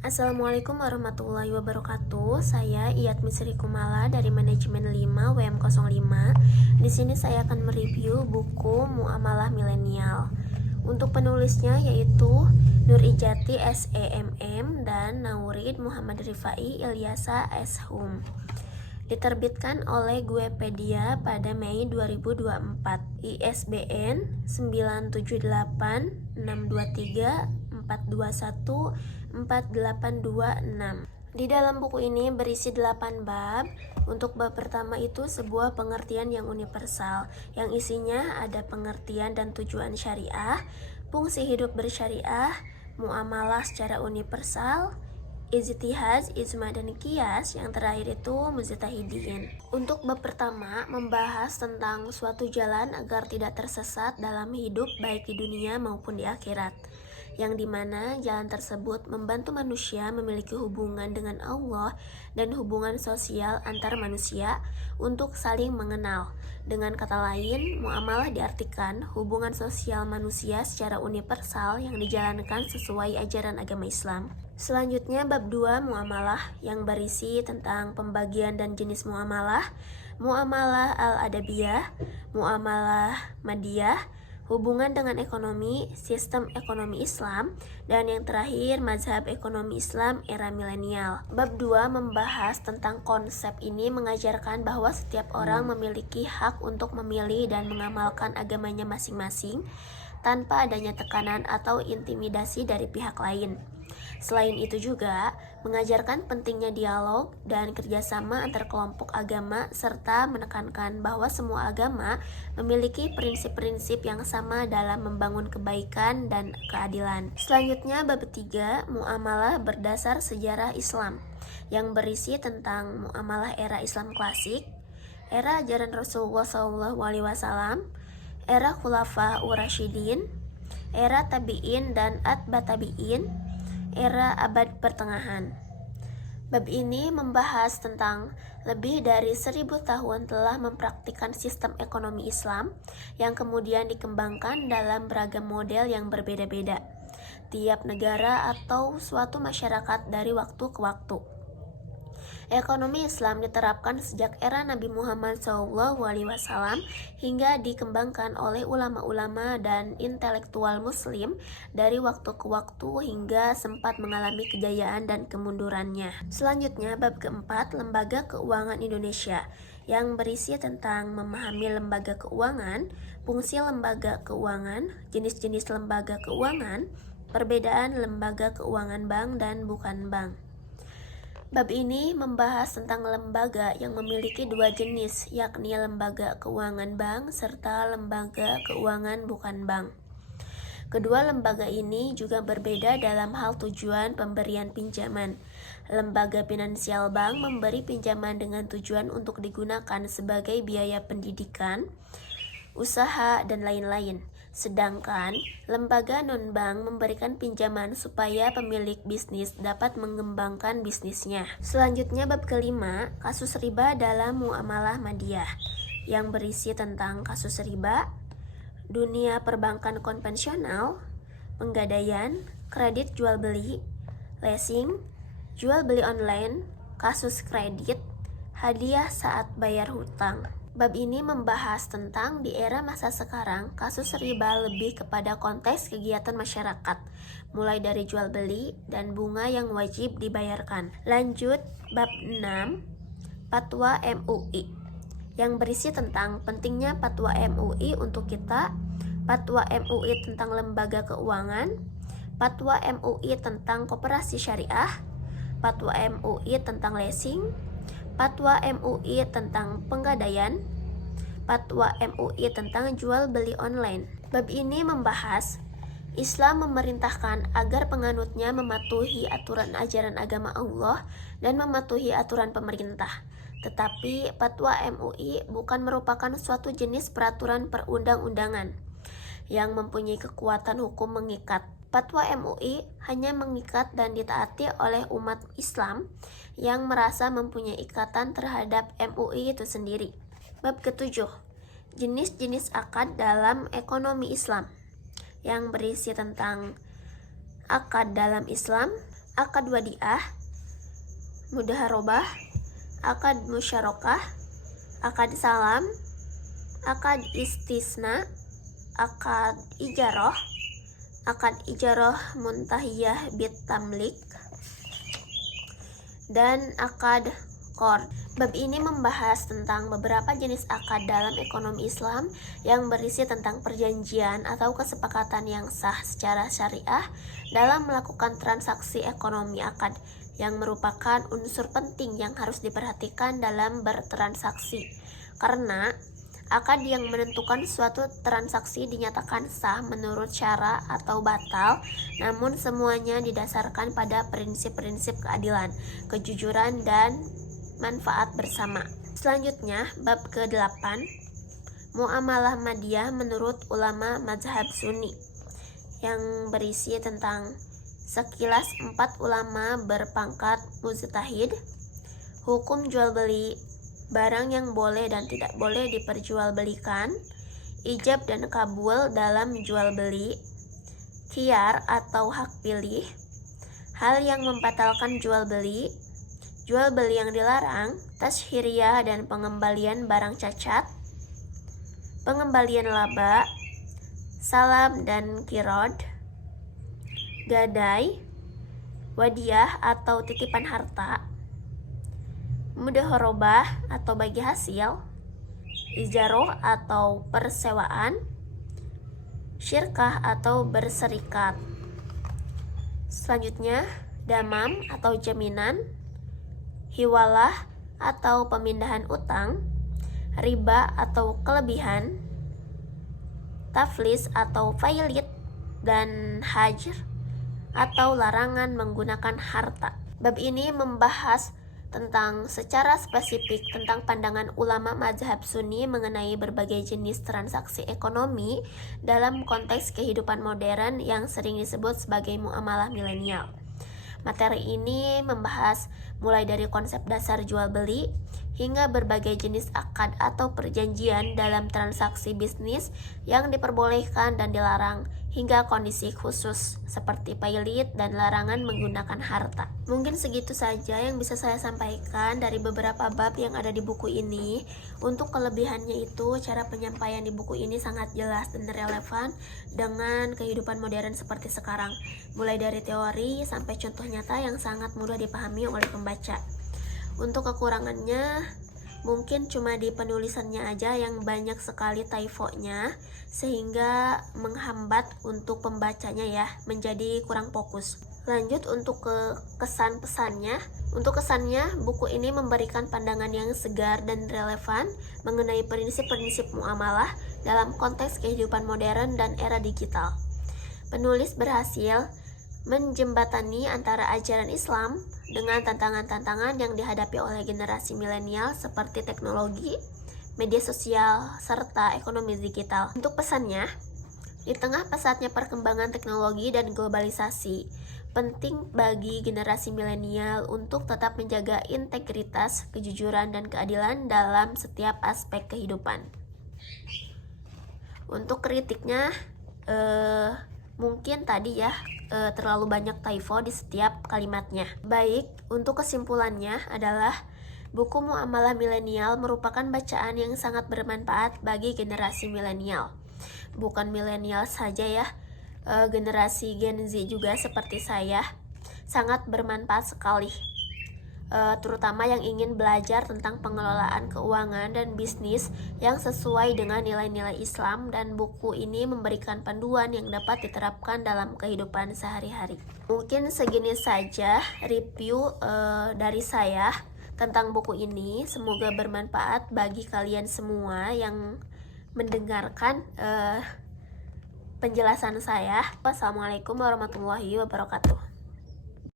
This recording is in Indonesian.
Assalamualaikum warahmatullahi wabarakatuh. Saya Iyat Misri Kumala dari Manajemen 5 WM05. Di sini saya akan mereview buku Muamalah Milenial. Untuk penulisnya yaitu Nur Ijati SEMM dan Naurid Muhammad Rifai Ilyasa SHUM. Diterbitkan oleh Guepedia pada Mei 2024. ISBN 978 623 421 4826. Di dalam buku ini berisi 8 bab. Untuk bab pertama itu sebuah pengertian yang universal, yang isinya ada pengertian dan tujuan syariah, fungsi hidup bersyariah, muamalah secara universal, ijtihad, ijma, dan qiyas. Yang terakhir itu mujtahidin. Untuk bab pertama membahas tentang suatu jalan agar tidak tersesat dalam hidup baik di dunia maupun di akhirat, yang dimana jalan tersebut membantu manusia memiliki hubungan dengan Allah dan hubungan sosial antar manusia untuk saling mengenal. Dengan kata lain, muamalah diartikan hubungan sosial manusia secara universal yang dijalankan sesuai ajaran agama Islam. Selanjutnya bab 2 muamalah, yang berisi tentang pembagian dan jenis muamalah, muamalah al-adabiyah, muamalah madiyah, hubungan dengan ekonomi, sistem ekonomi Islam, dan yang terakhir mazhab ekonomi Islam era milenial. Bab 2 membahas tentang konsep ini, mengajarkan bahwa setiap orang memiliki hak untuk memilih dan mengamalkan agamanya masing-masing tanpa adanya tekanan atau intimidasi dari pihak lain. Selain itu juga mengajarkan pentingnya dialog dan kerjasama antar kelompok agama, serta menekankan bahwa semua agama memiliki prinsip-prinsip yang sama dalam membangun kebaikan dan keadilan. Selanjutnya bab 3 muamalah berdasar sejarah Islam, yang berisi tentang muamalah era Islam klasik, era ajaran Rasulullah SAW, era Khulafa Ur-Rasyidin, era Tabi'in dan Atba Tabi'in, era abad pertengahan. Bab ini membahas tentang lebih dari 1000 tahun telah mempraktikkan sistem ekonomi Islam yang kemudian dikembangkan dalam beragam model yang berbeda-beda tiap negara atau suatu masyarakat dari waktu ke waktu. Ekonomi Islam diterapkan sejak era Nabi Muhammad SAW hingga dikembangkan oleh ulama-ulama dan intelektual muslim dari waktu ke waktu hingga sempat mengalami kejayaan dan kemundurannya. Selanjutnya bab keempat lembaga keuangan Indonesia, yang berisi tentang memahami lembaga keuangan, fungsi lembaga keuangan, jenis-jenis lembaga keuangan, perbedaan lembaga keuangan bank dan bukan bank. Bab ini membahas tentang lembaga yang memiliki dua jenis, yakni lembaga keuangan bank serta lembaga keuangan bukan bank. Kedua lembaga ini juga berbeda dalam hal tujuan pemberian pinjaman. Lembaga finansial bank memberi pinjaman dengan tujuan untuk digunakan sebagai biaya pendidikan, usaha, dan lain-lain. Sedangkan lembaga non-bank memberikan pinjaman supaya pemilik bisnis dapat mengembangkan bisnisnya. Selanjutnya bab kelima, kasus riba dalam muamalah madiyah, yang berisi tentang kasus riba, dunia perbankan konvensional, penggadaian, kredit jual beli, leasing, jual beli online, kasus kredit, hadiah saat bayar hutang. Bab ini membahas tentang di era masa sekarang, kasus riba lebih kepada konteks kegiatan masyarakat, mulai dari jual beli dan bunga yang wajib dibayarkan. Lanjut bab 6, Fatwa MUI, yang berisi tentang pentingnya Fatwa MUI untuk kita, Fatwa MUI tentang lembaga keuangan, Fatwa MUI tentang koperasi syariah, Fatwa MUI tentang leasing, Fatwa MUI tentang penggadaian, Fatwa MUI tentang jual beli online. Bab ini membahas Islam memerintahkan agar penganutnya mematuhi aturan ajaran agama Allah dan mematuhi aturan pemerintah. Tetapi Fatwa MUI bukan merupakan suatu jenis peraturan perundang-undangan yang mempunyai kekuatan hukum mengikat. Fatwa MUI hanya mengikat dan ditaati oleh umat Islam yang merasa mempunyai ikatan terhadap MUI itu sendiri. Bab ketujuh, jenis-jenis akad dalam ekonomi Islam, yang berisi tentang akad dalam Islam, akad wadiah, mudaharobah, akad musyarakah, akad salam, akad istisna, akad ijarah muntahiyah bit tamlik, dan akad qard. Bab ini membahas tentang beberapa jenis akad dalam ekonomi Islam yang berisi tentang perjanjian atau kesepakatan yang sah secara syariah dalam melakukan transaksi ekonomi. Akad yang merupakan unsur penting yang harus diperhatikan dalam bertransaksi, karena akad yang menentukan suatu transaksi dinyatakan sah menurut syara atau batal, namun semuanya didasarkan pada prinsip-prinsip keadilan, kejujuran, dan manfaat bersama. Selanjutnya, bab ke-8, muamalah madiyah menurut ulama mazhab Sunni, yang berisi tentang sekilas 4 ulama berpangkat mujtahid, hukum jual beli, barang yang boleh dan tidak boleh diperjualbelikan, ijab dan kabul dalam jual beli, khiyar atau hak pilih, hal yang membatalkan jual beli yang dilarang, tashhiriyah dan pengembalian barang cacat, pengembalian laba, salam dan kirod, gadai, wadiah atau titipan harta, mudaharobah atau bagi hasil, ijaroh atau persewaan, syirkah atau berserikat. Selanjutnya, damam atau jaminan, hiwalah atau pemindahan utang, riba atau kelebihan, taflis atau failit, dan hajr atau larangan menggunakan harta. Bab ini membahas tentang secara spesifik tentang pandangan ulama mazhab Sunni mengenai berbagai jenis transaksi ekonomi dalam konteks kehidupan modern yang sering disebut sebagai muamalah milenial. Materi ini membahas mulai dari konsep dasar jual beli hingga berbagai jenis akad atau perjanjian dalam transaksi bisnis yang diperbolehkan dan dilarang, hingga kondisi khusus seperti pailit dan larangan menggunakan harta. Mungkin segitu saja yang bisa saya sampaikan dari beberapa bab yang ada di buku ini. Untuk kelebihannya itu, cara penyampaian di buku ini sangat jelas dan relevan dengan kehidupan modern seperti sekarang, mulai dari teori sampai contoh nyata yang sangat mudah dipahami oleh pembaca. Untuk kekurangannya, mungkin cuma di penulisannya aja yang banyak sekali typo-nya, sehingga menghambat untuk pembacanya ya, menjadi kurang fokus. Lanjut untuk kesan pesannya. Untuk kesannya, buku ini memberikan pandangan yang segar dan relevan mengenai prinsip-prinsip muamalah dalam konteks kehidupan modern dan era digital. Penulis berhasil menjembatani antara ajaran Islam dengan tantangan-tantangan yang dihadapi oleh generasi milenial seperti teknologi, media sosial, serta ekonomi digital. Untuk pesannya, di tengah pesatnya perkembangan teknologi dan globalisasi, penting bagi generasi milenial untuk tetap menjaga integritas, kejujuran, dan keadilan dalam setiap aspek kehidupan. Untuk kritiknya, mungkin tadi ya terlalu banyak typo di setiap kalimatnya. Baik, untuk kesimpulannya adalah buku Muamalah Milenial merupakan bacaan yang sangat bermanfaat bagi generasi milenial. Bukan milenial saja ya, generasi Gen Z juga seperti saya sangat bermanfaat sekali. Terutama yang ingin belajar tentang pengelolaan keuangan dan bisnis yang sesuai dengan nilai-nilai Islam, dan buku ini memberikan panduan yang dapat diterapkan dalam kehidupan sehari-hari. Mungkin segini saja review dari saya tentang buku ini. Semoga bermanfaat bagi kalian semua yang mendengarkan penjelasan saya. Wassalamualaikum warahmatullahi wabarakatuh.